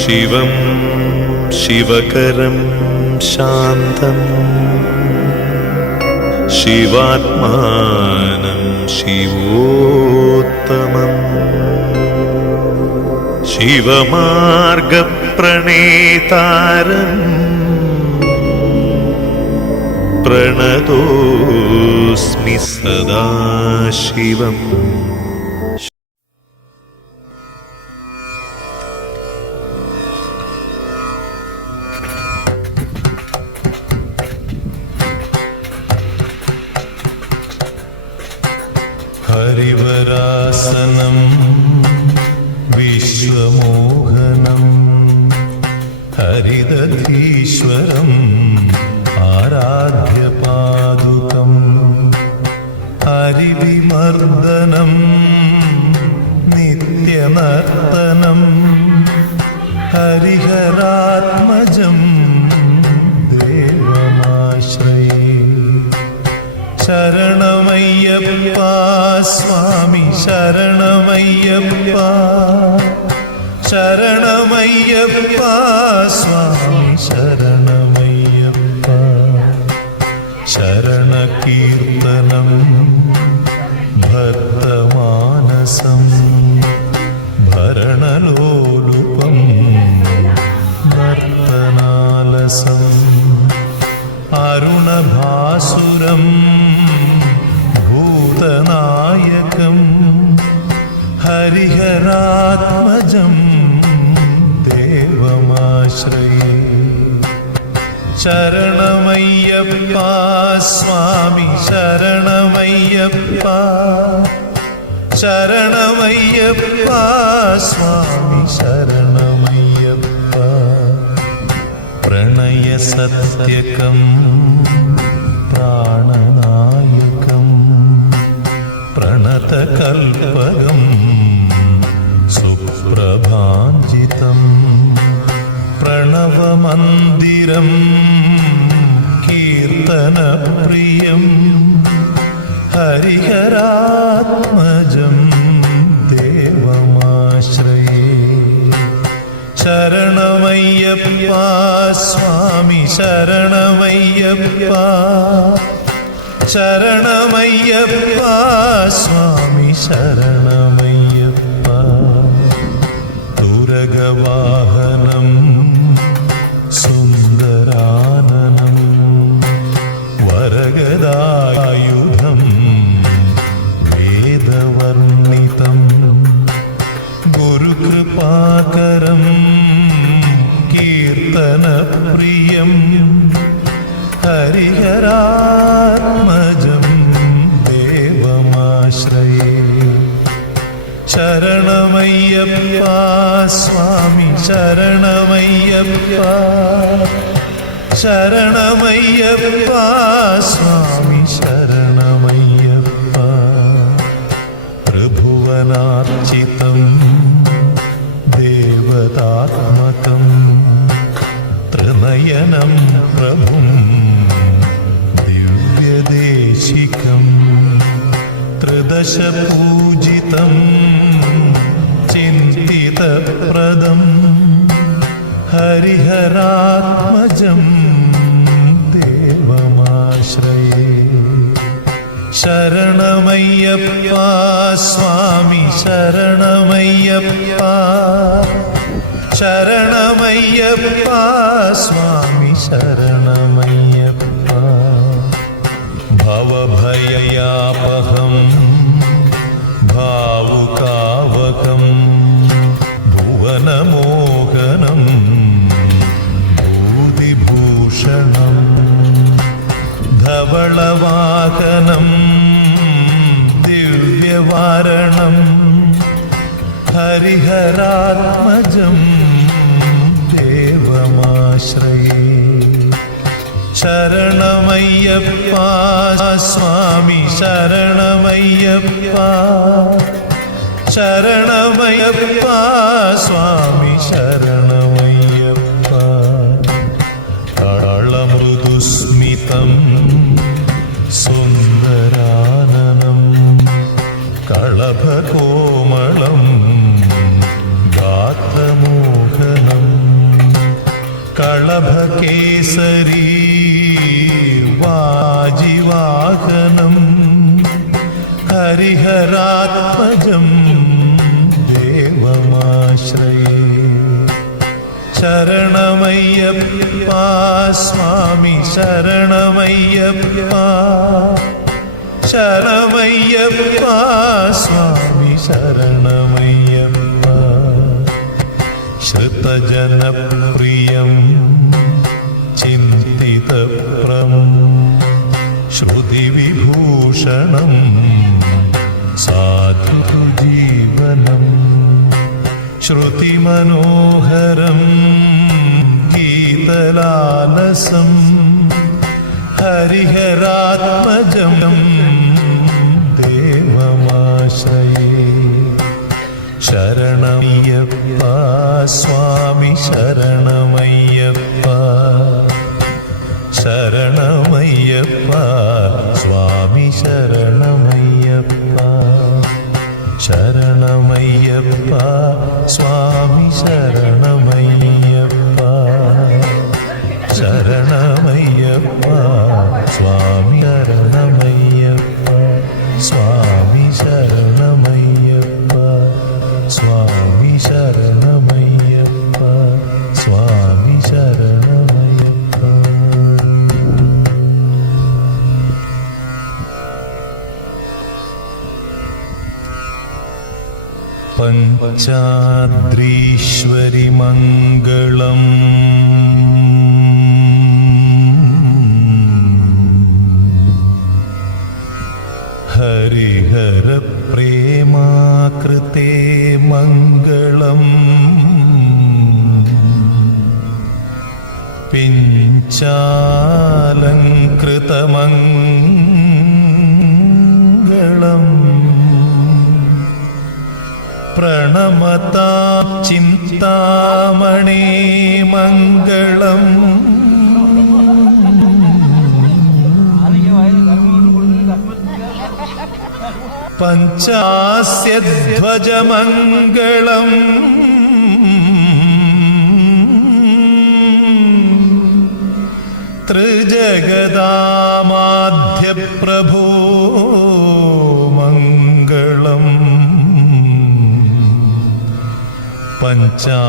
शिवं शिवकरं शान्तम् शिवात्मानं शिवोत्तमम् शिवमार्गप्रणेतारम् प्रणतोऽस्मि सदा शिवम्। हरिवरासनं विश्वमोहनं हरिदधीश्वरम् आराध्यपादुकं हरिविमर्दनं नित्यनर्तनं हरिहरात्मजं देवमाश्रये। शरणमय्यप्पा स्वामी शरणमय्यप्पा शरणमय्यप्पा स्वामी शरणमय्यप्पा। शरणकीर्तनं भक्तमानसं भरणलोलुपं नर्तनालसम् अरुणभासुरं भूतनायकं हरिहरात्मजं देवमाश्रये। शरणमय्यप्पा स्वामी शरणमय्यप्पा शरणमय्यप्पा स्वामी शरणमय्यप्पा। प्रणयसत्यकं प्राणनायकं प्रणतकल्पकं सुप्रभाञ्जितं प्रणवमन्दिरं कीर्तनप्रियं हरिहरात्मजं देवमाश्रये। शरणमय्यप्पा स्वामी शरणमय्यप्पा शरणमय्यप्पा स्वामी शरणमय्यप्पा। तुरगवाहनं सुन्दराननं वरगदायुधं वेदवर्णितं गुरुकृपाकरं कीर्तनप्रियं हरिहरात्मजं देवमाश्रये। शरणमय्यप्पा स्वामी शरणमय्यप्पा शरणमय्यप्पा स्वामी शरणमय्यप्पा। त्रिभुवनार्चितं देवतात्मकं त्रिनयनं प्रभुं दिव्यदेशिकं त्रिदशपूजितं चिन्तितप्रदं हरिहरात्मजं देवमाश्रये। शरणमय्यप्पा स्वामी शरणमय्यप्पा शरणमय्यप्पा स्वामी शरणमय्यप्पा। भवभययापहं भावुकावकं भुवनमोहनं भूतिभूषणं धवलवाहनं दिव्यवारणं हरिहरात्मजं देवमाश्रये। शरणमय्यप्पा स्वामी शरणमय्यप्पा शरणमय्यप्पा स्वामी शरणमय्यप्पा। ताळमृदुस्मितं सुन्दराननं कळभकोमलं गात्रमोहनं ദേവമാശ്രയേ ശരണമയ്യപ്പ സ്വാമി ശരണമയ്യപ്പ ശരണമയ്യപ്പ സ്വാമി ശരണമയ്യപ്പ ശ്രുതജനപ്രിയം ചിന്തിതപ്രം ശ്രുതിവിഭൂഷണം സാധുജീവനം ശ്രുതിമനോഹരം ഗീതലാലസം ഹരിഹരാത്മജം ദേവമാശ്രയേ ശരണമയ്യപ്പ സ്വാമി ശരണമയ്യപ്പ ശരണമയ്യപ്പ സ്വാമി ശരണമയ്യപ്പ ശരണമയ്യപ്പ സ്വാമി ശരണമയ്യപ്പ ശരണമയ്യപ്പ സ്വാമി ശരണമയ്യപ്പ സ്വാമി ശരണമയ്യപ്പ സ്വാമി ശരണമയ്യപ്പ സ്വാമി ശരണമയ്യപ്പ. പഞ്ചാദ്രീശ്വരി മംഗളം ഹരിഹര പ്രേമാകൃതേ മംഗളം പിഞ്ചാലങ്കൃതമംഗളം പ്രണമതാം ചിന്താമണി മംഗളം പഞ്ചാസ്യധ്വജമംഗളം ത്രിജഗദാമാധ്യപ്രഭോ മംഗളം പഞ്ചാ